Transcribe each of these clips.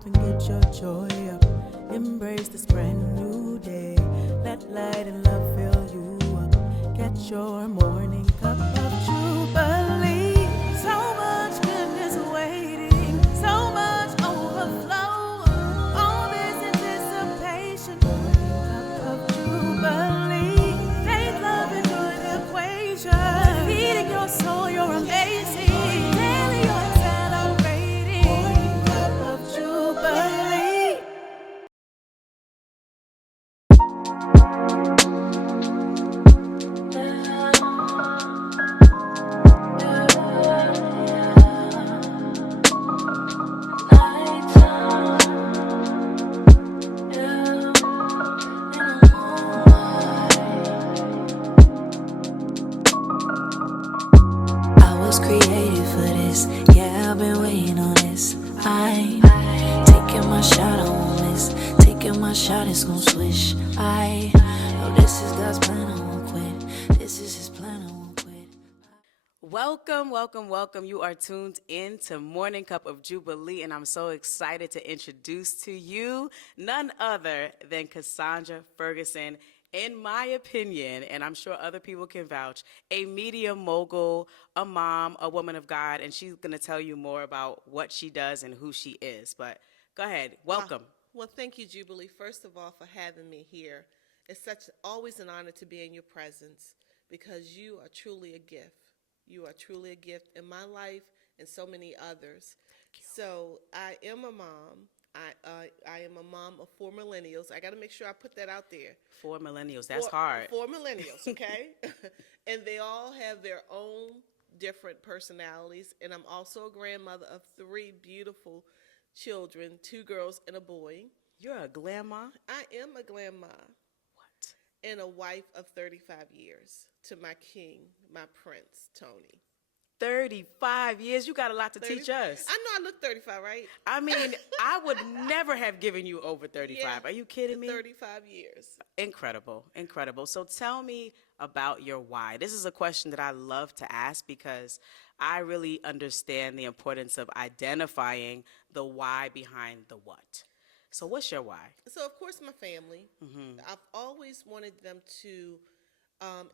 up and get your joy up. Embrace this brand new day. Let light and love fill you up. Get your morning cup of Jubilee. So much goodness waiting, so much overflow. All this anticipation. Morning cup of Jubilee. Faith, love, and joy, the equation. Feeding your soul, you're amazing. Daily you're celebrating. Morning cup of Jubilee. I was created for this. Yeah, I've been waiting on this. I'm taking my shot, I won't miss. Taking my shot, it's gon' swish. I know this is God's plan, I won't quit. This is His plan, I won't quit. Welcome, welcome, welcome. You are tuned in to Morning Cup of Jubilee, and I'm so excited to introduce to you none other than Cassandra Ferguson. In my opinion, and I'm sure other people can vouch, a media mogul, a mom, a woman of God, and she's going to tell you more about what she does and who she is. But go ahead, welcome. Well, thank you, Jubilee, first of all, for having me here. It's always an honor to be in your presence because you are truly a gift. You are truly a gift in my life and so many others. So I am a mom. I am a mom of 4 millennials. I got to make sure I put that out there. 4 millennials, that's hard. 4 millennials, okay? And they all have their own different personalities. And I'm also a grandmother of 3 beautiful children, 2 girls and a boy. You're a grandma? I am a grandma. What? And a wife of 35 years to my king, my prince, Tony. 35 years? You got a lot to teach us. I know I look 35, right? I mean, I would never have given you over 35. Yeah, Are you kidding me? 35 years. Incredible, incredible. So tell me about your why. This is a question that I love to ask because I really understand the importance of identifying the why behind the what. So what's your why? So, of course, my family. I've always wanted them to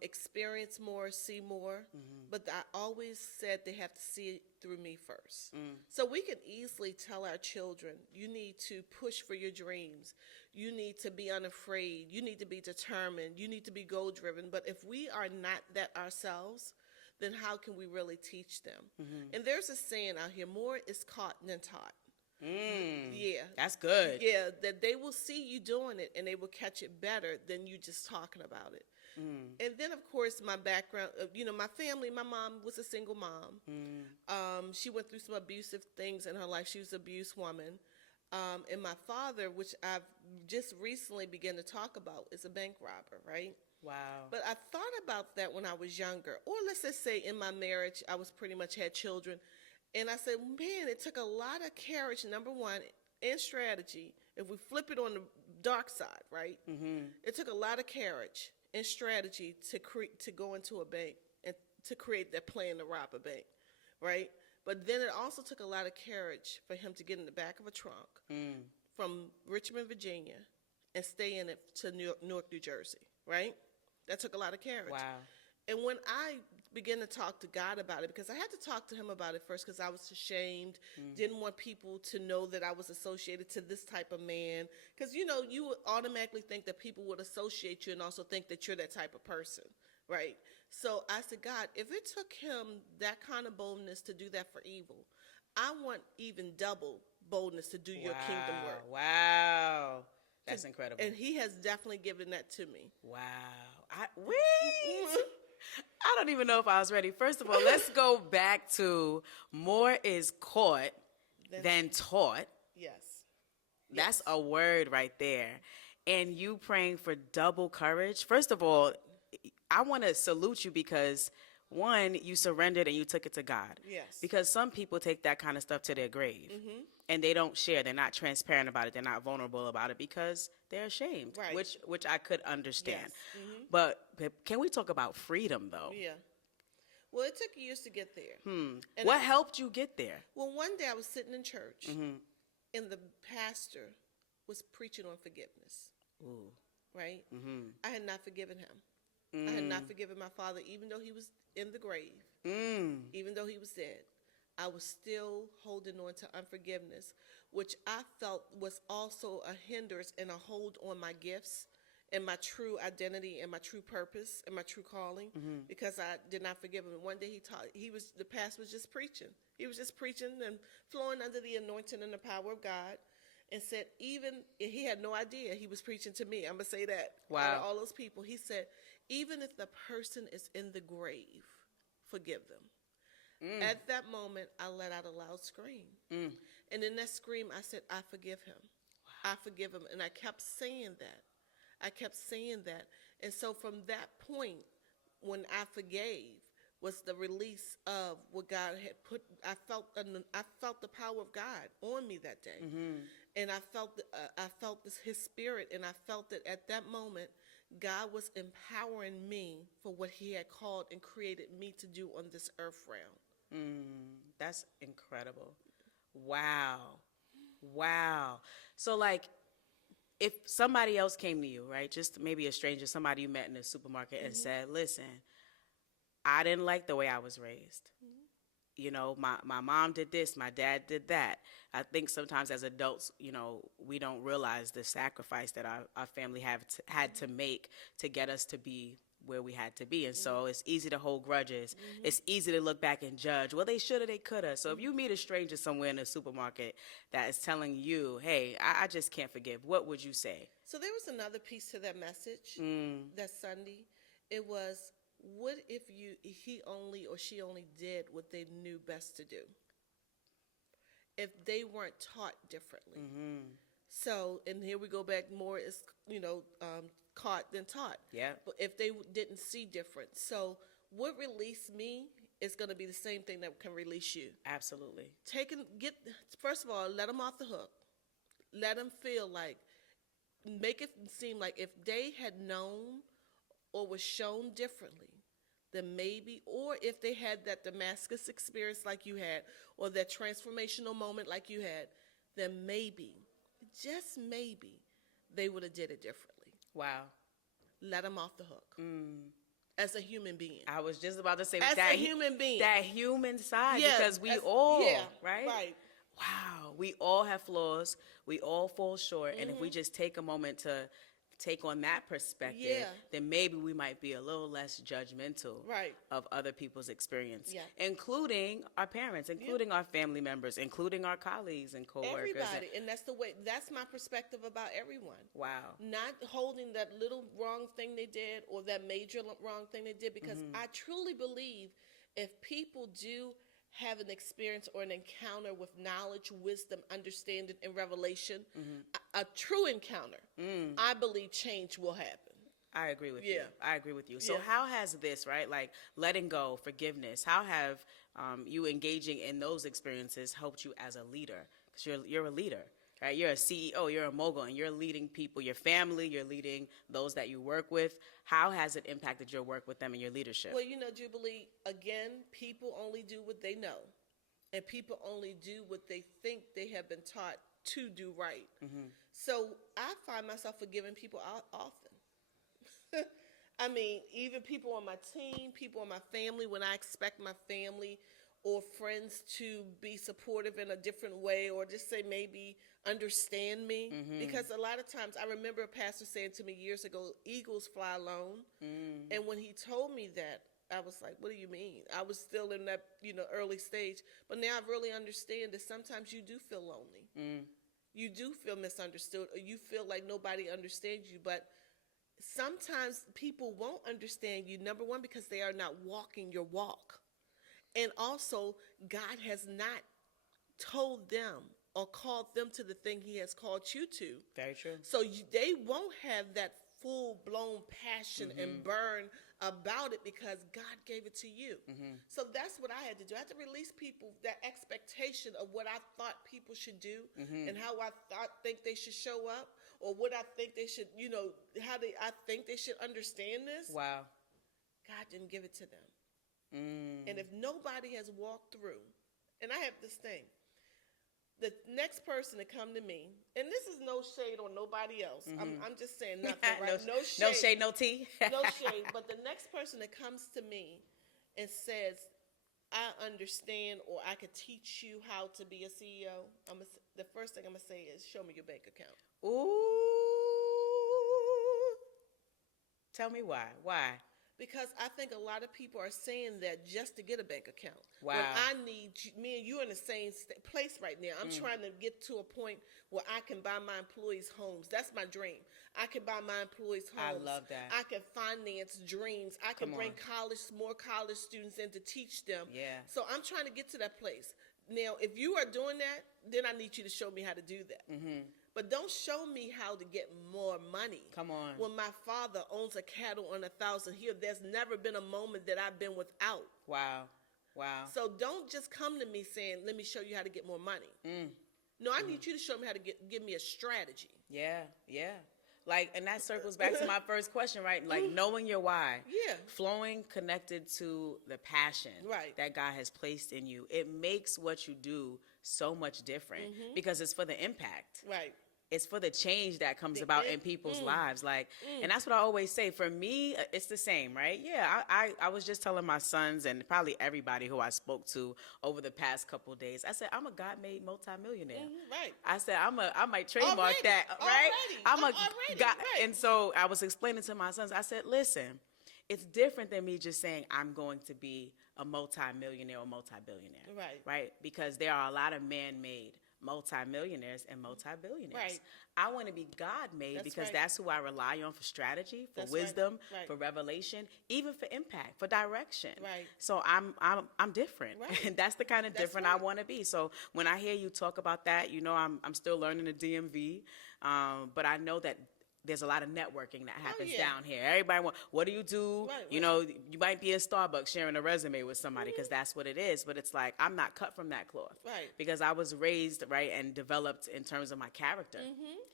experience more, see more, but I always said they have to see it through me first. So we can easily tell our children, you need to push for your dreams. You need to be unafraid. You need to be determined. You need to be goal-driven. But if we are not that ourselves, then how can we really teach them? And there's a saying out here, more is caught than taught. Yeah. That's good. Yeah, that they will see you doing it and they will catch it better than you just talking about it. And then, of course, my background, my family, my mom was a single mom. She went through some abusive things in her life. She was an abused woman. And my father, which I've just recently begun to talk about, is a bank robber, right? Wow. But I thought about that when I was younger. Or let's just say in my marriage, I was pretty much had children. And I said, man, it took a lot of courage, number one, and strategy. If we flip it on the dark side, right? It took a lot of courage and strategy to go into a bank and to create that plan to rob a bank, right? But then it also took a lot of courage for him to get in the back of a trunk from Richmond, Virginia, and stay in it to Newark, New Jersey, right? That took a lot of courage. Wow. And when I began to talk to God about it, because I had to talk to him about it first because I was ashamed, didn't want people to know that I was associated to this type of man. Because, you would automatically think that people would associate you and also think that you're that type of person, right? So I said, God, if it took him that kind of boldness to do that for evil, I want even double boldness to do your kingdom work. Wow. That's incredible. And he has definitely given that to me. Wow. I don't even know if I was ready. First of all, let's go back to more is caught than taught. Yes. That's a word right there. And you praying for double courage. First of all, I want to salute you because, one, you surrendered and you took it to God. Yes. Because some people take that kind of stuff to their grave. And they don't share. They're not transparent about it. They're not vulnerable about it because they're ashamed, right. which I could understand. Yes. But can we talk about freedom, though? Yeah. Well, it took years to get there. What helped you get there? Well, one day I was sitting in church, and the pastor was preaching on forgiveness. Ooh. Right? Mm-hmm. I had not forgiven him. I had not forgiven my father, even though he was in the grave, even though he was dead. I was still holding on to unforgiveness, which I felt was also a hindrance and a hold on my gifts and my true identity and my true purpose and my true calling, because I did not forgive him. And one day the pastor was just preaching. He was just preaching and flowing under the anointing and the power of God, and said, even he had no idea he was preaching to me. I'm gonna say that. Wow. Out of all those people, he said, even if the person is in the grave, forgive them. At that moment, I let out a loud scream. And in that scream, I said, I forgive him. Wow. I forgive him. And I kept saying that. And so from that point, when I forgave, was the release of what God had put. I felt the power of God on me that day. And I felt His Spirit, and I felt that at that moment, God was empowering me for what He had called and created me to do on this earth realm. That's incredible. Wow. So, like, if somebody else came to you, right, just maybe a stranger, somebody you met in a supermarket, and said, listen, I didn't like the way I was raised. You know, my mom did this, my dad did that. I think sometimes as adults, you know, we don't realize the sacrifice that our family had to make to get us to be where we had to be. And so it's easy to hold grudges. It's easy to look back and judge. Well, they shoulda, they coulda. So if you meet a stranger somewhere in a supermarket that is telling you, hey, I just can't forgive, what would you say? So there was another piece to that message that Sunday. It was, what if he only or she only did what they knew best to do? If they weren't taught differently. So, and here we go back more, is, caught than taught. Yeah. But if they didn't see different. So what released me is going to be the same thing that can release you. Absolutely. First of all, let them off the hook. Let them feel like, make it seem like if they had known or was shown differently, then maybe, or if they had that Damascus experience like you had, or that transformational moment like you had, then maybe, just maybe, they would have did it differently. Wow. Let them off the hook. As a human being. I was just about to say as that. A human being. That human side, yeah, because we right? Right. Wow. We all have flaws. We all fall short. And if we just take a moment to take on that perspective, then maybe we might be a little less judgmental of other people's experience, including our parents, including our family members, including our colleagues and coworkers. Everybody. And that's my perspective about everyone. Wow. Not holding that little wrong thing they did or that major wrong thing they did, because I truly believe if people do have an experience or an encounter with knowledge, wisdom, understanding, and revelation, a true encounter, I believe change will happen. I agree with you. I agree with you. So how has this, right, like letting go, forgiveness, how have you engaging in those experiences helped you as a leader? Because you're a leader, right? You're a CEO, you're a mogul, and you're leading people, your family, you're leading those that you work with. How has it impacted your work with them and your leadership? Well, Jubilee, again, people only do what they know. And people only do what they think they have been taught to do right. So I find myself forgiving people often. I mean, even people on my team, people in my family, when I expect my family or friends to be supportive in a different way, or just say maybe understand me. Because a lot of times, I remember a pastor saying to me years ago, eagles fly alone. And when he told me that, I was like, what do you mean? I was still in that, early stage. But now I really understand that sometimes you do feel lonely. You do feel misunderstood, or you feel like nobody understands you. But sometimes people won't understand you, number one, because they are not walking your walk. And also, God has not told them or called them to the thing He has called you to. Very true. So they won't have that full-blown passion and burn about it because God gave it to you. So that's what I had to do. I had to release people that expectation of what I thought people should do and how I think they should show up, or what I think they should, I think they should understand this. Wow. God didn't give it to them. And if nobody has walked through, and I have this thing, the next person to come to me, and this is no shade on nobody else. I'm just saying nothing, right? No shade. No shade, no tea. No shade. But the next person that comes to me and says, I understand, or I could teach you how to be a CEO, the first thing I'm going to say is, show me your bank account. Ooh. Tell me why. Why? Because I think a lot of people are saying that just to get a bank account. Wow. When I need me and you in the same place right now. I'm trying to get to a point where I can buy my employees homes. That's my dream. I can buy my employees homes. I love that. I can finance dreams. I can bring more college students in to teach them. Yeah. So I'm trying to get to that place. Now, if you are doing that, then I need you to show me how to do that. Mm-hmm. But don't show me how to get more money. Come on. When my father owns a cattle on 1,000 hill, there's never been a moment that I've been without. Wow. Wow. So don't just come to me saying, let me show you how to get more money. No, I need you to show me how to give me a strategy. Yeah, yeah. Like, and that circles back to my first question, right? Like, knowing your why. Yeah. Flowing connected to the passion that God has placed in you. It makes what you do so much different because it's for the impact. Right. It's for the change that comes about in people's lives. Like, and that's what I always say. For me, it's the same, right? Yeah, I was just telling my sons and probably everybody who I spoke to over the past couple of days, I said, I'm a God-made multimillionaire. Right. I said, I might trademark that, right? Right. And so I was explaining to my sons, I said, listen, it's different than me just saying I'm going to be a multimillionaire or multi-billionaire. Right. Right? Because there are a lot of man-made multi-millionaires and multi-billionaires. Right. I want to be God-made because that's who I rely on for strategy, for wisdom, for revelation, even for impact, for direction. Right. So I'm different. Right. And that's the kind of different I want to be. So when I hear you talk about that, you know, I'm still learning the DMV, but I know that there's a lot of networking that happens down here. Everybody what do you do? Right, you know, you might be in Starbucks sharing a resume with somebody because that's what it is. But it's like, I'm not cut from that cloth. Right. Because I was raised, right, and developed in terms of my character.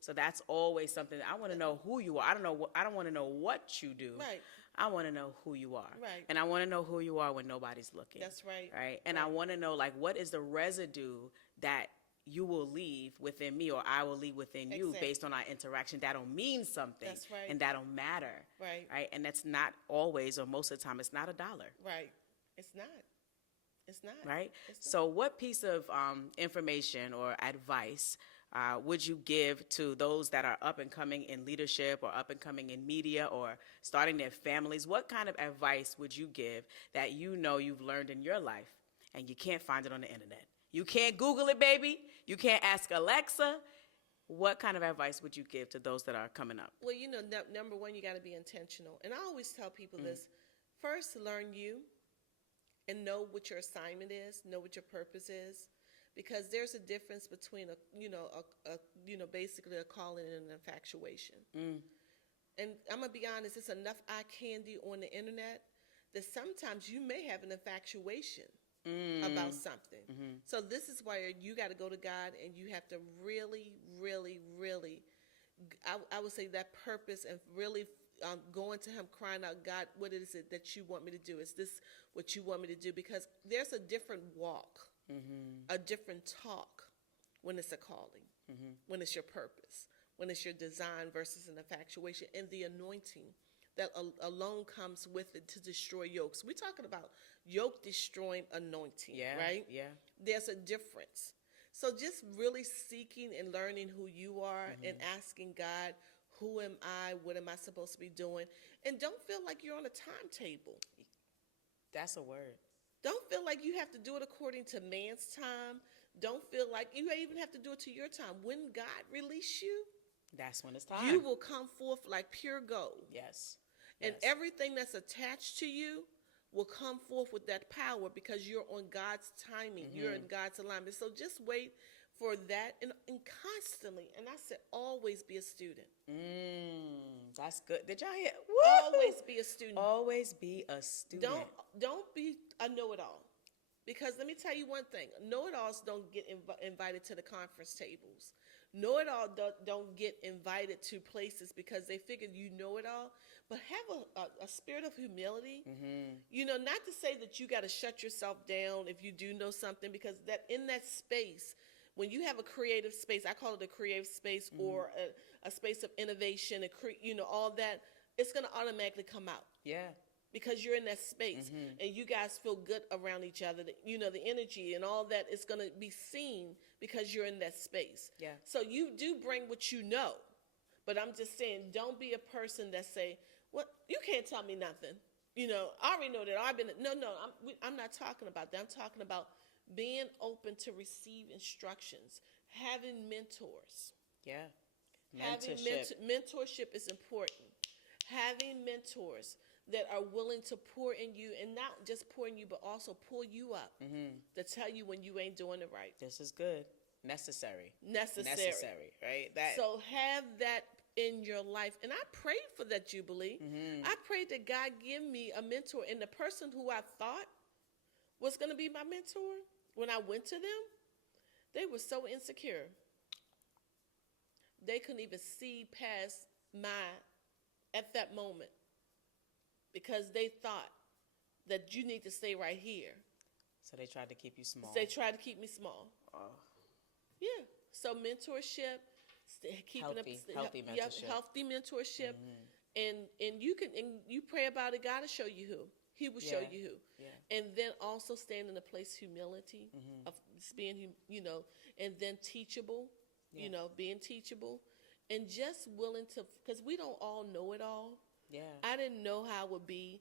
So that's always something that I want to know who you are. I don't want to know what you do. Right. I want to know who you are. Right. And I want to know who you are when nobody's looking. That's right. Right. And I want to know, like, what is the residue that you will leave within me or I will leave within you based on our interaction that'll mean something. That's right. And that'll matter. Right. Right. And that's not always, or most of the time, it's not $1. Right. It's not. It's not. Right. It's not. So what piece of information or advice would you give to those that are up and coming in leadership or up and coming in media or starting their families? What kind of advice would you give that you know you've learned in your life and you can't find it on the internet? You can't Google it, baby. You can't ask Alexa. What kind of advice would you give to those that are coming up? Well, you know, number one, you got to be intentional. And I always tell people this. First, learn you and know what your assignment is, know what your purpose is. Because there's a difference between, basically a calling and an infatuation. And I'm going to be honest, it's enough eye candy on the internet that sometimes you may have an infatuation about something. So this is why you got to go to God and you have to really, really, really, I would say that purpose and really going to him crying out, God, what is it that you want me to do? Is this what you want me to do? Because there's a different walk, a different talk when it's a calling, when it's your purpose, when it's your design versus an infatuation, and the anointing that alone comes with it to destroy yokes. We're talking about yoke destroying anointing, right? Yeah. There's a difference. So just really seeking and learning who you are and asking God, who am I? What am I supposed to be doing? And don't feel like you're on a timetable. That's a word. Don't feel like you have to do it according to man's time. Don't feel like you even have to do it to your time. When God release you, that's when it's time. You will come forth like pure gold. Yes. And everything that's attached to you will come forth with that power because you're on God's timing. You're in God's alignment. So just wait for that and constantly, and I said always be a student. That's good. Did y'all hear? Always be a student. Always be a student. Don't be a know-it-all. Because let me tell you one thing. Know-it-alls don't get invited to the conference tables. Know-it-all don't get invited to places because they figure you know it all. But have a spirit of humility. You know, not to say that you got to shut yourself down if you do know something, because that in that space, when you have a creative space, I call it a creative space or a space of innovation, all that, it's going to automatically come out. Yeah. Because you're in that space and you guys feel good around each other. The energy and all that is going to be seen because you're in that space. Yeah. So you do bring what you know. But I'm just saying, don't be a person that say, "What? You can't tell me nothing." I already know that. I'm not talking about that. I'm talking about being open to receive instructions, having mentors. Yeah. Mentorship is important. Having mentors that are willing to pour in you, and not just pour in you, but also pull you up to tell you when you ain't doing it right. This is good. Necessary, right? So have that in your life. And I prayed for that Jubilee. I prayed that God give me a mentor. And the person who I thought was going to be my mentor, when I went to them, they were so insecure. They couldn't even see past at that moment, because they thought that you need to stay right here. So they tried to keep you small. They tried to keep me small. Oh. Yeah. So mentorship, healthy mentorship. Healthy mentorship, and you pray about it. God will show you who. He will show you who. Yeah. And then also stand in a place of humility, of being, and then teachable. Being teachable, and just willing to, because we don't all know it all. Yeah. I didn't know how it would be.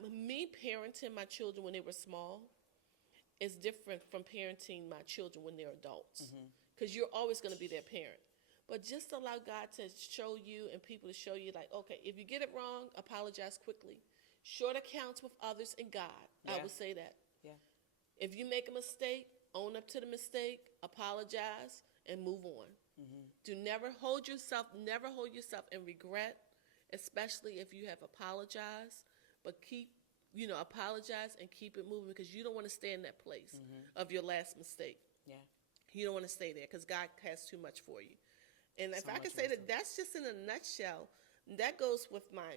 Me parenting my children when they were small is different from parenting my children when they're adults, because you're always going to be their parent. But just allow God to show you and people to show you, like, okay, if you get it wrong, apologize quickly. Short accounts with others and God. Yeah. I would say that. Yeah. If you make a mistake, own up to the mistake, apologize, and move on. Do never hold yourself in regret, especially if you have apologized, but apologize and keep it moving, because you don't want to stay in that place of your last mistake. Yeah. You don't want to stay there, because God has too much for you. And if I could say that, that's just in a nutshell. That goes with my,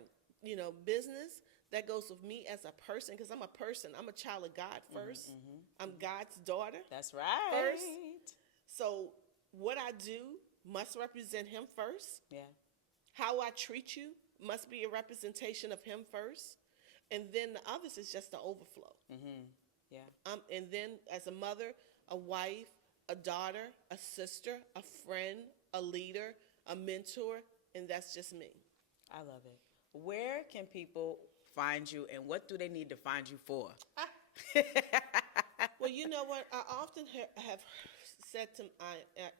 business. That goes with me as a person, because I'm a person. I'm a child of God first. I'm God's daughter. That's right. First. So what I do must represent Him first. Yeah. How I treat you must be a representation of Him first. And then the others is just the overflow. Yeah. And then as a mother, a wife, a daughter, a sister, a friend, a leader, a mentor, and that's just me. I love it. Where can people find you, and what do they need to find you for? Well, you know what? I often have said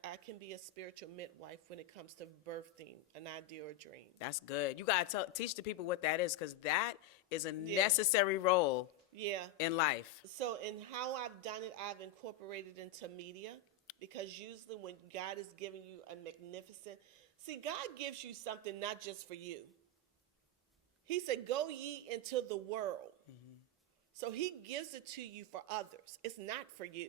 I can be a spiritual midwife when it comes to birthing an idea or a dream. That's good. You got to teach the people what that is, because that is a necessary role in life. So in how I've done it, I've incorporated into media, because usually when God is giving you a magnificent... See, God gives you something not just for you. He said, go ye into the world. So He gives it to you for others. It's not for you.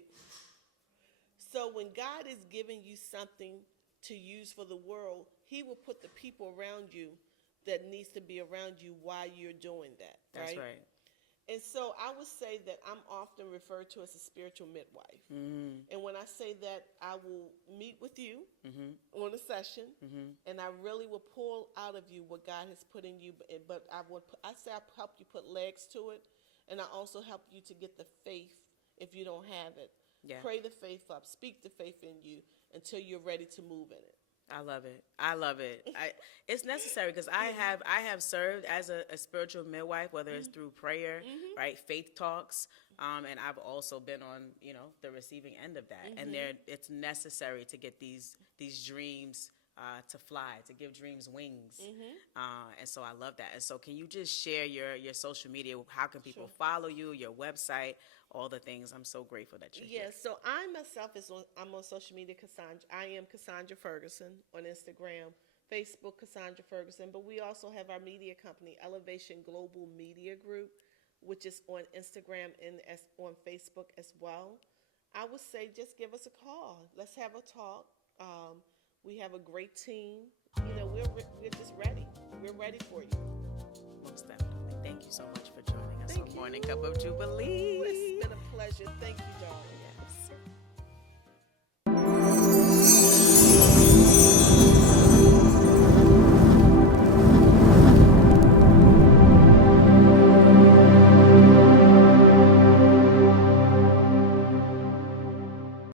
So when God is giving you something to use for the world, He will put the people around you that needs to be around you while you're doing that. That's right. And so I would say that I'm often referred to as a spiritual midwife. And when I say that, I will meet with you on a session, and I really will pull out of you what God has put in you. But I help you put legs to it, and I also help you to get the faith if you don't have it. Yeah. Pray the faith up. Speak the faith in you until you're ready to move in it. I love it. It's necessary, because I have served as a spiritual midwife, whether it's through prayer, right, faith talks, and I've also been on the receiving end of that. And it's necessary to get these dreams to fly, to give dreams wings. And so I love that. And so can you just share your social media? How can people follow you, your website, all the things? I'm so grateful that you're here. Yes, so I myself, I'm on social media, I am Cassandra Ferguson on Instagram, Facebook, Cassandra Ferguson, but we also have our media company, Elevation Global Media Group, which is on Instagram and on Facebook as well. I would say just give us a call. Let's have a talk. We have a great team. We're just ready. We're ready for you. Most definitely. Thank you so much for joining us on Morning Cup of Jubilee. It's been a pleasure. Thank you, darling.